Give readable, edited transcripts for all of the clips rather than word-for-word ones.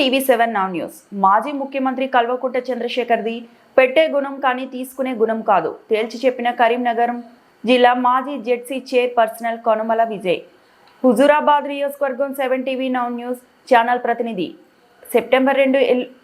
TV7 Now news. మాజీ ముఖ్యమంత్రి కల్వకుంట్ల చంద్రశేఖర్ది పెట్టే గుణం కానీ తీసుకునే గుణం కాదు తేల్చి చెప్పిన కరీంనగర్ జిల్లా మాజీ జెడ్సీ చైర్ పర్సనల్ కొనమల విజయ్. హుజూరాబాద్ నియోజకవర్గం 7 TV Now న్యూస్ ఛానల్ ప్రతినిధి. సెప్టెంబర్ 2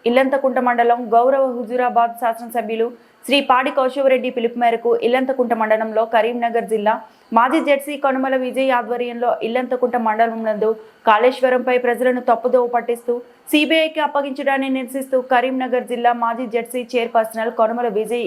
ఇల్లంతకుంట మండలం గౌరవ హుజూరాబాద్ శాసనసభ్యులు శ్రీ పాడి కౌశవరెడ్డి పిలుపు మేరకు ఇల్లంతకుంట మండలంలో కరీంనగర్ జిల్లా మాజీ జెడ్సీ కొనమల విజయ్ ఆధ్వర్యంలో ఇల్లంతకుంట మండలం నందు కాళేశ్వరంపై ప్రజలను తప్పుదోవ పట్టిస్తూ సిబిఐకి అప్పగించడాన్ని నిరసిస్తూ కరీంనగర్ జిల్లా మాజీ జెడ్సీ చైర్ పర్సనల్ కొనమల విజయ్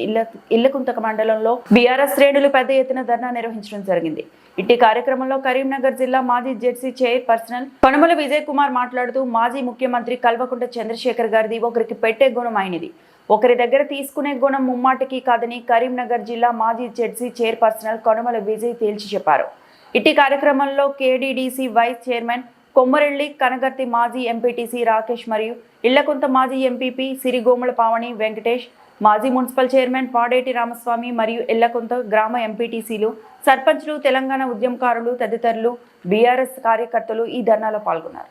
ఇల్లకుంట మండలంలో బీఆర్ఎస్ శ్రేణులు పెద్ద ఎత్తున ధర్నా నిర్వహించడం జరిగింది. ఇట్టి కార్యక్రమంలో కరీంనగర్ జిల్లా మాజీ జెడ్సీ చైర్ పర్సనల్ కొనమల విజయ్ కుమార్ మాట్లాడుతూ మాజీ ముఖ్యమంత్రి కల్వకుంట్ల చంద్రశేఖర్ గారిది ఒకరికి పెట్టే గుణం అయినది, ఒకరి దగ్గర తీసుకునే గుణం ముమ్మాటికి కాదని కరీంనగర్ జిల్లా మాజీ జెడ్సీ చైర్ పర్సనల్ కొనమల విజయ్ తేల్చి చెప్పారు. ఇట్టి కార్యక్రమంలో కేడీడీసీ వైస్ చైర్మన్ కొమ్మరెల్లి, కనగర్తి మాజీ ఎంపీటీసీ రాకేష్ మరియు ఇళ్లకుంట మాజీ ఎంపీపీ సిరిగోముల పావని వెంకటేష్, మాజీ మున్సిపల్ చైర్మన్ పాడేటి రామస్వామి మరియు ఇళ్లకుంట గ్రామ ఎంపీటీసీలు, సర్పంచ్లు, తెలంగాణ ఉద్యమకారులు తదితరులు బీఆర్ఎస్ కార్యకర్తలు ఈ ధర్నాలో పాల్గొన్నారు.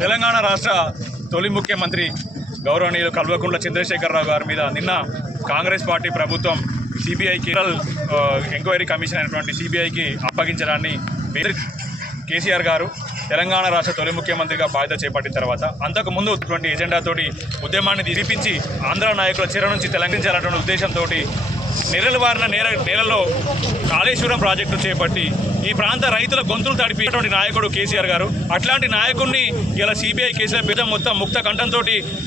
తెలంగాణ రాష్ట్ర తొలి ముఖ్యమంత్రి గౌరవనీయులు కల్వకుంట్ల చంద్రశేఖరరావు గారి మీద నిన్న కాంగ్రెస్ పార్టీ ప్రభుత్వం సిబిఐకి ఎంక్వైరీ కమిషన్ అయినటువంటి సిబిఐకి అప్పగించడాన్ని కేసీఆర్ గారు తెలంగాణ రాష్ట్ర తొలి ముఖ్యమంత్రిగా బాధ్యత చేపట్టిన తర్వాత అంతకు ముందు ఇటువంటి ఎజెండాతోటి ఉద్యమాన్ని తీర్పించి ఆంధ్ర నాయకుల చెర నుంచి తెలంగాణించాలన్నటువంటి ఉద్దేశంతో నెరలు వారిన నేలలో కాళేశ్వరం ప్రాజెక్టు చేపట్టి ఈ ప్రాంత రైతుల గొంతులు తడిపినటువంటి నాయకుడు కేసీఆర్ గారు. అట్లాంటి నాయకుడిని ఇలా సిబిఐ కేసుల మీద మొత్తం ముక్త కంఠంతో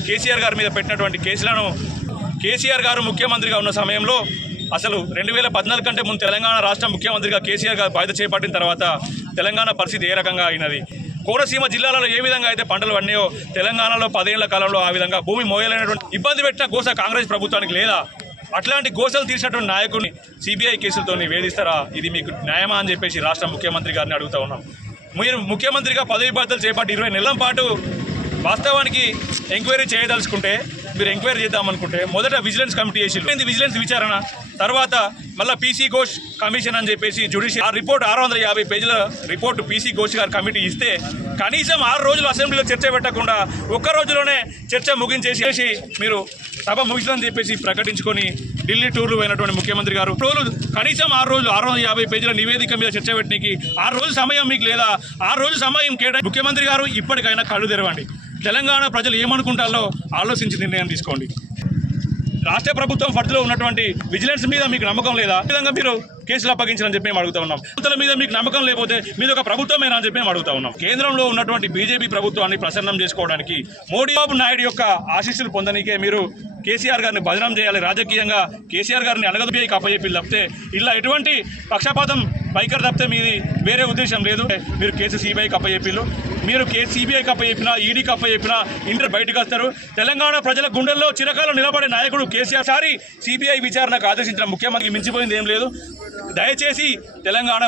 కేసీఆర్ గారి మీద పెట్టినటువంటి కేసులను కేసీఆర్ గారు ముఖ్యమంత్రిగా ఉన్న సమయంలో అసలు 2014 కంటే ముందు తెలంగాణ రాష్ట్ర ముఖ్యమంత్రిగా కేసీఆర్ గారు బాధ్యత చేపట్టిన తర్వాత తెలంగాణ పరిస్థితి ఏ రకంగా అయినది, కోనసీమ జిల్లాలలో ఏ విధంగా అయితే పంటలు పడినాయో తెలంగాణలో 10 ఏళ్ల కాలంలో ఆ విధంగా భూమి మోయలేనటువంటి ఇబ్బంది పెట్టిన గోస కాంగ్రెస్ ప్రభుత్వానికి లేదా? అట్లాంటి గోసలు తీసినటువంటి నాయకుడిని సిబిఐ కేసులతో వేధిస్తారా? ఇది మీకు న్యాయమా అని చెప్పేసి రాష్ట్ర ముఖ్యమంత్రి గారిని అడుగుతా ఉన్నాం. మీరు ముఖ్యమంత్రిగా పదవి బాధ్యతలు చేపట్టి 20 నెలల పాటు వాస్తవానికి ఎంక్వైరీ చేయదలుచుకుంటే మీరు ఎంక్వైరీ చేద్దామనుకుంటే మొదట విజిలెన్స్ కమిటీ వేసి విజిలెన్స్ విచారణ, తర్వాత మళ్ళీ పీసీ ఘోష్ కమిషన్ అని చెప్పేసి జ్యుడిషియల్ ఆ రిపోర్ట్ 650 పేజీల రిపోర్టు పీసీ ఘోష్ గారి కమిటీ ఇస్తే కనీసం 6 రోజులు అసెంబ్లీలో చర్చ పెట్టకుండా ఒక్క రోజులోనే చర్చ ముగించేసి మీరు సభ ముగిసిందని చెప్పేసి ప్రకటించుకొని ఢిల్లీ టూర్లు పోయినటువంటి ముఖ్యమంత్రి గారు రోజులు కనీసం 6 రోజులు 650 పేజీల నివేదిక మీద చర్చ పెట్టడానికి 6 రోజుల సమయం మీకు లేదా? 6 రోజుల సమయం కేటాయి ముఖ్యమంత్రి గారు ఇప్పటికైనా కళ్ళు తెరవండి. తెలంగాణ ప్రజలు ఏమనుకుంటారో ఆలోచించి నిర్ణయం తీసుకోండి. రాష్ట్ర ప్రభుత్వం పరిధిలో ఉన్నటువంటి విజిలెన్స్ మీద మీకు నమ్మకం లేదా? ఈ విధంగా మీరు కేసులు అప్పగించాలని చెప్పి మేము అడుగుతా ఉన్నాం. ప్రభుత్వాల మీద మీకు నమ్మకం లేకపోతే మీరు ఒక ప్రభుత్వమేనా అని చెప్పి మేము అడుగుతా ఉన్నాం. కేంద్రంలో ఉన్నటువంటి బీజేపీ ప్రభుత్వాన్ని ప్రసన్నం చేసుకోవడానికి మోడీ బాబు నాయుడు యొక్క ఆశీస్సులు పొందనీకే మీరు కేసీఆర్ గారిని బదనాం చేయాలి, రాజకీయంగా కేసీఆర్ గారిని అలగదుబికి అప్పచెప్పి తప్పితే ఇలా ఎటువంటి పక్షపాతం వైఖరి తప్పితే మీది వేరే ఉద్దేశం లేదు. మీరు కేసు సిబిఐకి అప్పచెప్పిళ్ళు, మీరు కేసు సిబిఐకి అప్పచెప్పినా ఈడీకి అప్పచెప్పినా ఇంటర్ బయటకు వస్తారు. తెలంగాణ ప్రజల గుండెల్లో చిరకాలం నిలబడే నాయకుడు కేసీఆర్. సారి సిబిఐ విచారణకు ఆదేశించిన ముఖ్యమంత్రికి మించిపోయింది ఏం లేదు. దయచేసి తెలంగాణ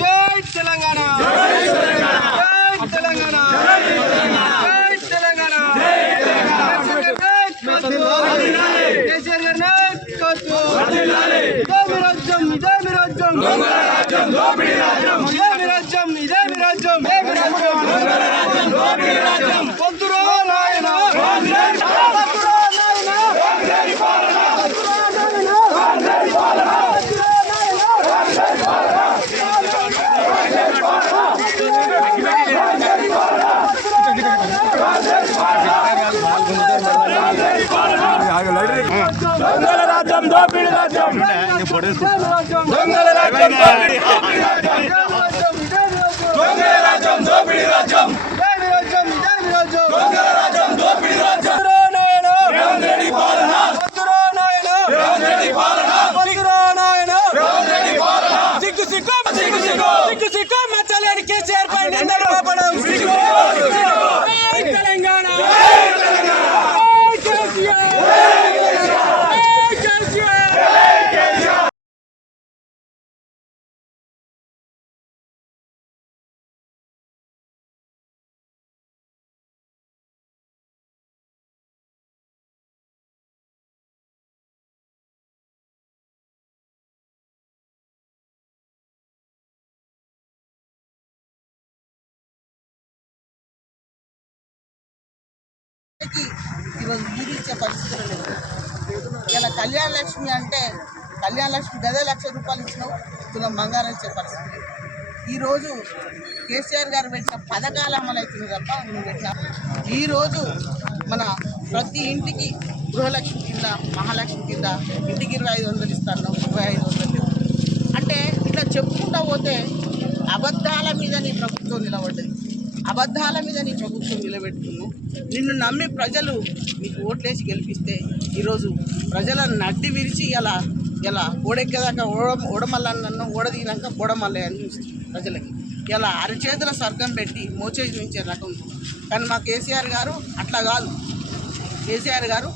జై తెలంగాణ, జై తెలంగాణ, జై తెలంగాణ, కేసీఆర్ గారి నాయకత్వం. ఇదే మీ రాజ్యం, ఇదే మీ రాజ్యం, ఇదే మీ రాజ్యం, ఇదే మీ రాజ్యం. పొద్దురో నాయన, పొద్దురో దొంగల రాజ్యం, దోపిడీ రాజ్యం, దొంగల రాజ్యం, దొంగల రాజ్యం, దోపిడీ రాజ్యం, దొంగల రాజ్యం, దోపిడీ రాజ్యం. రేవంత్ రెడ్డి పాలన, రేవంత్ రెడ్డి పాలన, రేవంత్ రెడ్డి పాలన. సిగ్గు సిగ్గు సిగ్గు సిగ్గు సిగ్గు సిగ్గు మచ్చలేని కేసీఆర్ పై నిందలు మోపడం. ఈరోజు ఊరి ఇచ్చే పరిస్థితులు లేదు. ఇలా కళ్యాణ లక్ష్మి అంటే కళ్యాణ లక్ష్మి గదే ₹1,00,000 ఇచ్చినావు, తులం బంగారం ఇచ్చే పరిస్థితి లేదు. ఈరోజు కేసీఆర్ గారు పెట్టిన పథకాలు అమలు అవుతుంది తప్ప నువ్వు పెట్టిన ఈరోజు మన ప్రతి ఇంటికి గృహలక్ష్మి కింద మహాలక్ష్మి కింద ఇంటికి 2,500 ఇస్తాను, 2,500 అంటే ఇట్లా చెప్పుకుంటా పోతే అబద్ధాల మీద నీ ప్రభుత్వం నిలబడ్డది. అబద్ధాల మీద నీ ప్రభుత్వం నిలబెట్టుకున్నావు. నిన్ను నమ్మి ప్రజలు నీకు ఓట్లేసి గెలిపిస్తే ఈరోజు ప్రజలను నడ్డి విరిచి ఇలా ఓడెక్కేదాకా ఓడమల్లన్న ఓడదిగినాక బోడమల్లే అని ప్రజలకి ఇలా అరచేతుల స్వర్గం పెట్టి మోచేది నుంచే రకం. కానీ మా కేసీఆర్ గారు అట్లా కాదు. కేసీఆర్ గారు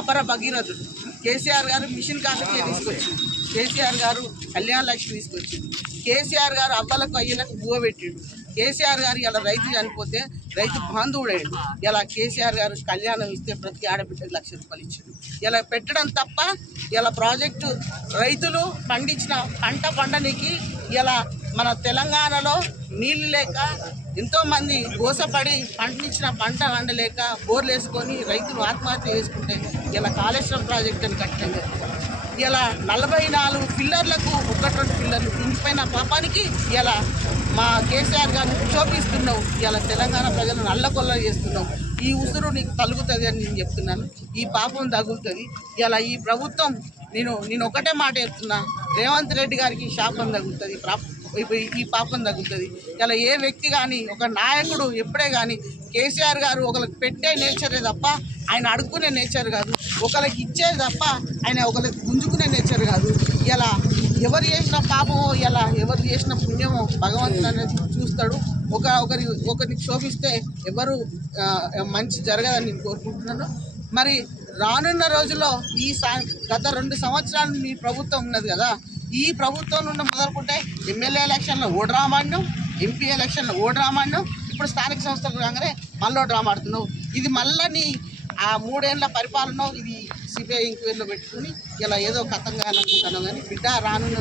అపర భగీరథుడు. కేసీఆర్ గారు మిషన్ కాకతీయ తీసుకొచ్చింది. కేసీఆర్ గారు కళ్యాణ లక్ష్మి తీసుకొచ్చింది. కేసీఆర్ గారు అవ్వలకు అయ్యలకు బువ్వ పెట్టిండు. కేసీఆర్ గారు ఇలా రైతు చనిపోతే రైతు బాంధవుడాడు. ఇలా కేసీఆర్ గారు కళ్యాణం ఇస్తే ప్రతి ఆడబిడ్డకు ₹1,00,000 ఇచ్చాడు. ఇలా పెట్టడం తప్ప ఇలా ప్రాజెక్టు రైతులు పండించిన పంట పండనికి ఇలా మన తెలంగాణలో నీళ్ళు లేక ఎంతోమంది గోసపడి పండించిన పంట వండలేక బోర్లు వేసుకొని రైతులు ఆత్మహత్య చేసుకుంటే ఇలా కాళేశ్వరం ప్రాజెక్ట్ అని కట్టడం జరిగింది. ఇలా 44 పిల్లర్లకు 1-2 పిల్లర్లు ఇంటిపైన పాపానికి ఇలా మా కేసీఆర్ గారిని చూపిస్తున్నావు. ఇలా తెలంగాణ ప్రజలను అల్లకొల్ల చేస్తున్నావు. ఈ ఉసురు నీకు తలుగుతుంది అని నేను చెప్తున్నాను. ఈ పాపం తగులుతుంది. ఇలా ఈ ప్రభుత్వం నేను ఒకటే మాట చెప్తున్నా, రేవంత్ రెడ్డి గారికి శాపం తగులుతుంది, ఈ పాపం తగ్గుతుంది. ఇలా ఏ వ్యక్తి కానీ ఒక నాయకుడు ఎప్పుడే కానీ కేసీఆర్ గారు ఒకరికి పెట్టే నేచరే తప్ప ఆయన అడుక్కునే నేచర్ కాదు, ఒకరికి ఇచ్చేది తప్ప ఆయన ఒకరికి గుంజుకునే నేచర్ కాదు. ఇలా ఎవరు చేసిన పాపమో ఇలా ఎవరు చేసిన పుణ్యమో భగవంతుడు అనేది చూస్తాడు. ఒకరికి శోభిస్తే ఎవరు మంచి జరగదని నేను కోరుకుంటున్నాను. మరి రానున్న రోజుల్లో గత 2 సంవత్సరాలు మీ ప్రభుత్వం ఉన్నది కదా, ఈ ప్రభుత్వం నుండి మొదలుకుంటే ఎమ్మెల్యే ఎలక్షన్లో ఓ డ్రామా ఆడినావు, ఎంపీ ఎలక్షన్లో ఓ డ్రామా ఆడినావు, ఇప్పుడు స్థానిక సంస్థలు రాగానే మళ్ళీ డ్రామా ఆడుతున్నావు. ఇది మళ్ళీ నీ ఆ 3 ఏళ్ల పరిపాలన ఇది సిబిఐ ఎంక్వైరీలో పెట్టుకుని ఇలా ఏదో కథంగా అనుకుంటున్నావు. కానీ బిడ్డ రానున్న